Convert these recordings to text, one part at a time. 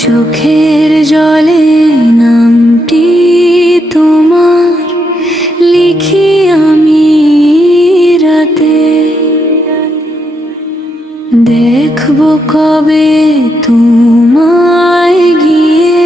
চোখের জলে নামটি তোমার লিখি আমি রাতে, দেখবো কবে তোমায় গিয়ে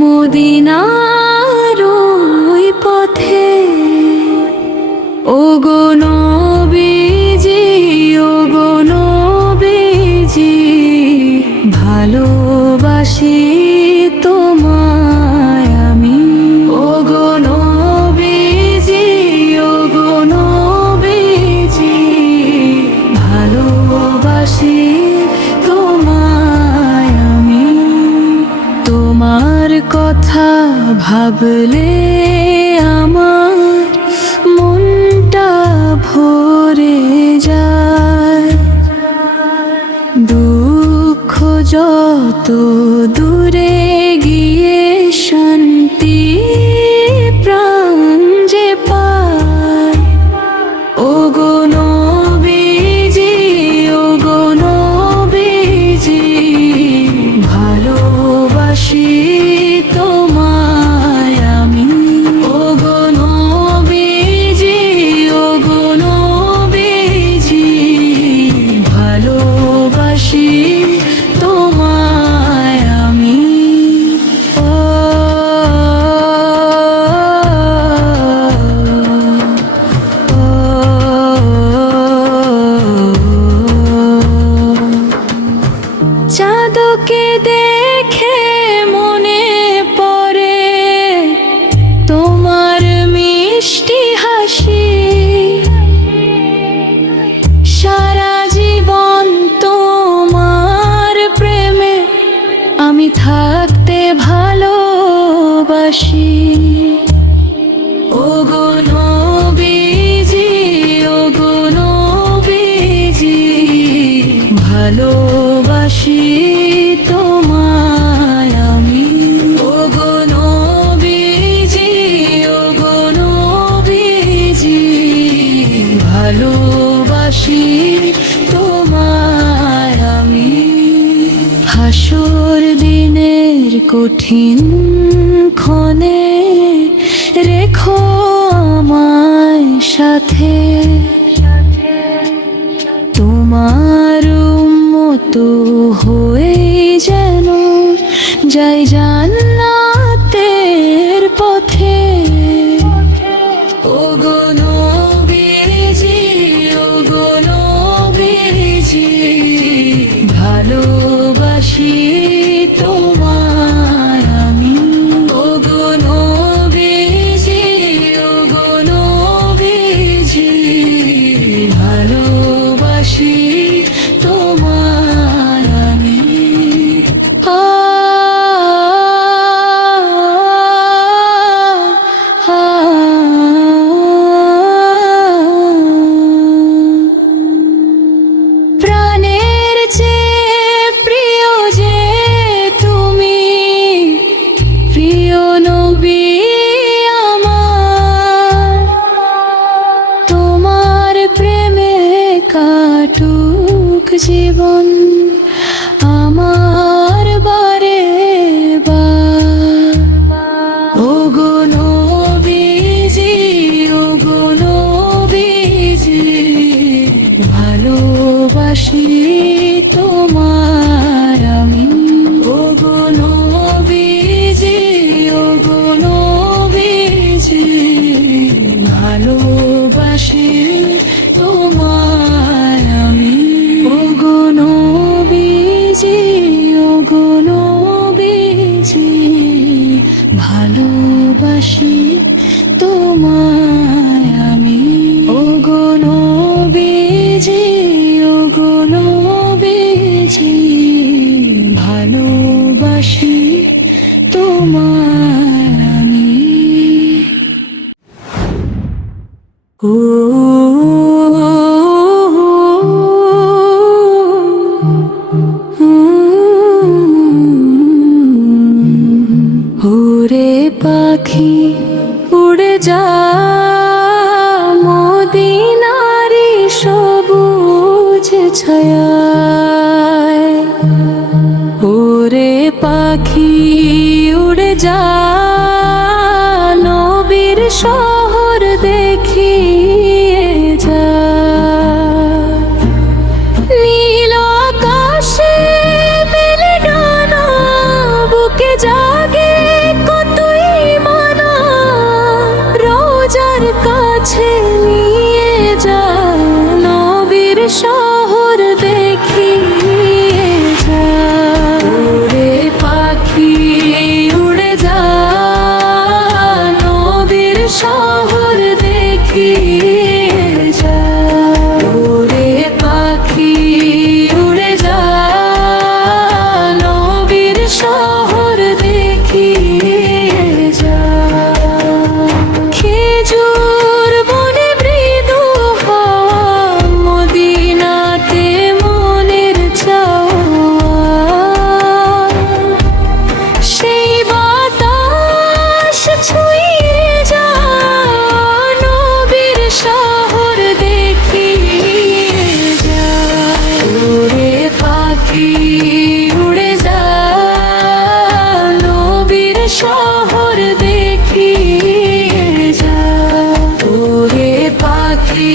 মদিনার ওই পথে। ওগো নবীজি, ওগো নবীজি, ভালোবাসি তোমায় আমি। ওগো নবীজি, ওগো নবীজি, ভালোবাসি তোমায় আমি। তোমার কথা ভাবলে আমার মনটা ভরে যায়, দুঃখ যত দূরে গিয়ে শান্তি প্রাণ যে পায়। ওগো নবীজি, ওগো নবীজি, ভালোবাসি তোমায় আমি। ওগো নবীজি, ওগো নবীজি, ভালোবাসি তোমায় আমি। চাঁদকে দেখে মনে পড়ে তোমার মিষ্টি হাসি, সারা জীবন তোমার প্রেমে আমি থাকতে ভালোবাসি। ওগো নবীজি, ওগো নবীজি, ভালোবাসি তোমায় আমি। ওগো নবীজি, ওগো নবীজি, ভালোবাসি তোমায় আমি। হাসর দিনের কঠিন ক্ষণে রেখো আমায় সাথে, তোমার উম্মত হয়ে যেন যাই জান্নাতের পথে। ওগো নবীজি, ওগো নবীজি, ভালোবাসি তোমায় আমি। ওগো নবীজি, ওগো নবীজি, ভালোবাসি তোমায় আমি। প্রাণের চেয়ে প্রিয় যে তুমি, প্রিয় নবী আমার। তোমার প্রেমে কাটুক জীবন আমার বারে বার। ওগো নবীজি, ওগো নবীজি, ভালোবাসি তোমায় আমি। ওগো নবীজি, ওগো নবীজি, ভালোবাসি তোমায় আমি। ওগো নবীজি, ওগো নবীজি, ভালোবাসি তোমায় আমি। ওগো নবীজি, ওগো নবীজি, ভালোবাসি তোমায় আমি। ওরে পাখি উড়ে যা মদিনারি সবুজ ছায়ায়। ওরে পাখি উড়ে যা নবীর শহর দেখিয়ে যা। নীল আকাশে মেলে ডানা, বুকে জাগে কতই মানা। রোজার কাছে নিয়ে যা নবীর শহর দেখিয়ে যা। ওরে পাখি উড়ে যা নবীর শহর দেখিয়ে যা। ওরে পাখি উড়ে যা নবীর শহর দেখিয়ে যা। খেজুর বনে মৃদু হাওয়া, মদিনাতে মনের চাওয়া। সেই বাতাস ছুঁয়ে যা নবীর শহর দেখিয়ে যা। ওরে পাখি উড়ে যা নবীর শহর দেখিয়ে যা। ওরে পাখি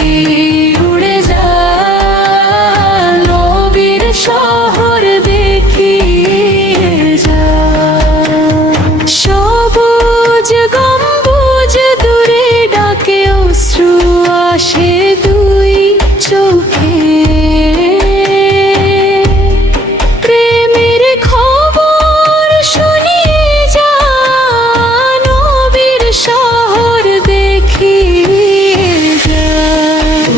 উড়ে যা নবীর শহর দেখিয়ে যা। সবুজ গম্বুজ দূরে ডাকে, অশ্রু আসে দুই চোখে। প্রেমের খবর শুনিয়ে যা নবীর শহর দেখিয়ে যা।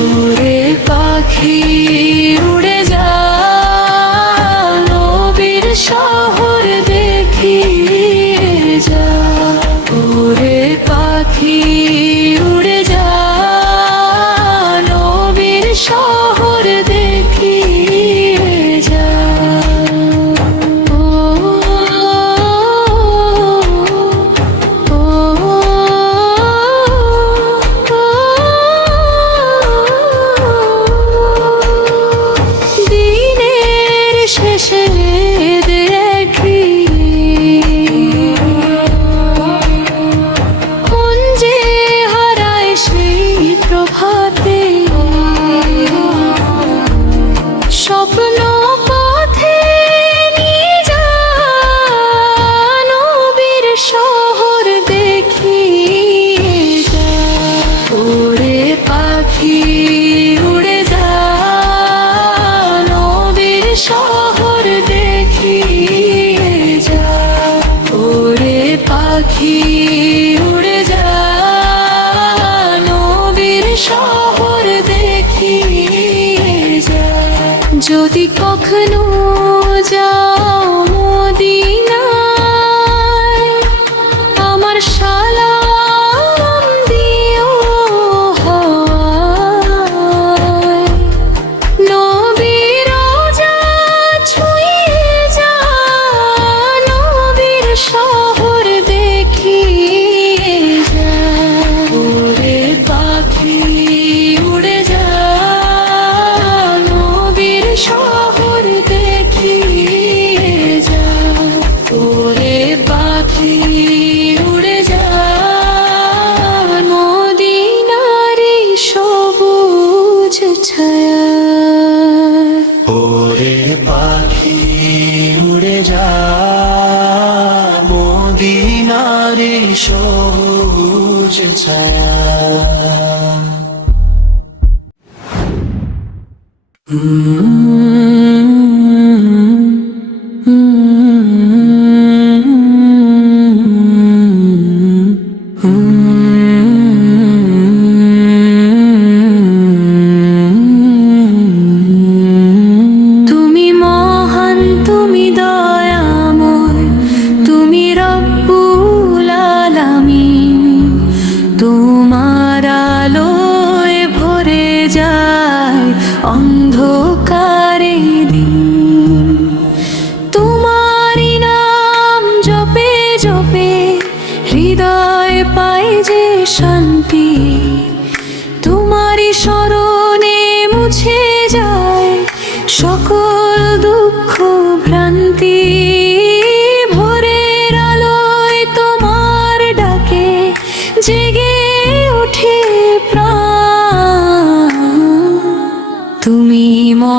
ওরে পাখি উড়ে যা নবীর শহর দেখিয়ে যা। ওরে পাখি উড়ে যা নবীর শহর দেখিয়ে যা। ও ও দিনের শেষে দেখি কুঞ্জে হারায় সেই প্রভাতে। স্বপ্ন পথে নিয়ে যা নবীর শহর দেখিয়ে যা। ওরে পাখি উড়ে যা নবীর শহর দেখিয়ে যা। ওরে পাখি উড়ে যা নবীর শহর দেখিয়ে যা। যদি কখনো যাও মদিনায়, আমার সালাম দিও হাওয়ায়। নবীর রওজা ছুঁয়ে যা নবীর শহর দেখিয়ে যা। ওরে পাখি উড়ে যা নবীর শহর দেখিয়ে যা। ওরে পাখি উড়ে যা মদিনারি সবুজ ছায়া। ওরে পাখি উড়ে যা মদিনারি সবুজ ছায়া। তুমি মহান, তুমি দয়াময়, তুমি রব্বুল আলামিন। তোমার আলোয় ভরে যায় অন্ধকারে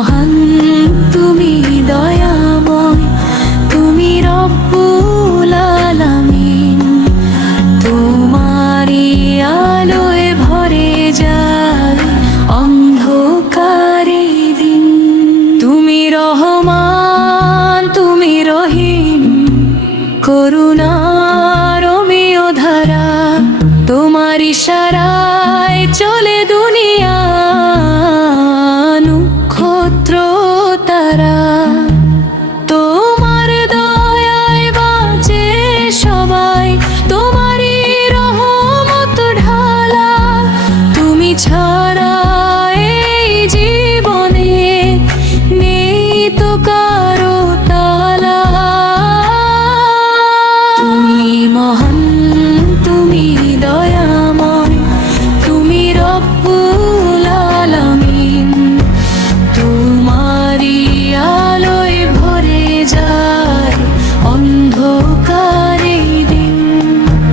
মহান তুমি দয়াময় তুমি রব্বুল আলামিন তোমারি আলোয় ভরে যায় অন্ধকারে দিন তুমি রহমান তুমি রহিম করুণার অমিয় ধারা তোমার ইশারায় চলে দুনিয়া নক্ষত্র তারা তোমার দয়ায় বাঁচে সবাই তোমারই রহমত ঢালা তুমি ছাড়া এই জীবনে নেই তো কারো তালা তুমি মহান তুমি দয়াময় তুমি রব্বুল আলামিন তোমারি আলোয় ভরে যায় অন্ধকারে দিন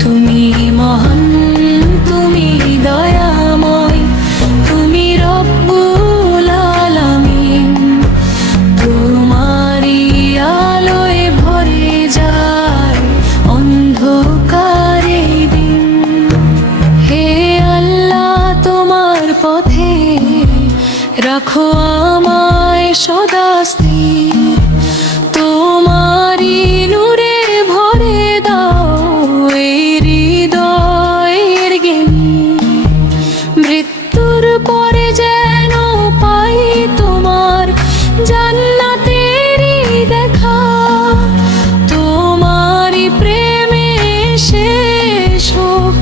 তুমি মহান তুমি দয়াময় তুমি রব্বুল আলামিন তোমারি আলোয় ভরে যায় অন্ধকারে দিন হে আল্লাহ তোমার পথে রাখো আমায় সদা স্থির তোমারি নূরে ভরে দাও এই হৃদয়ের জ্ঞান মৃত্যুর পরে যেন পাই তোমার জান্নাতেরই দেখা তোমারই প্রেমে শেষ হোক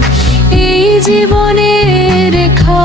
এই জীবনের রেখা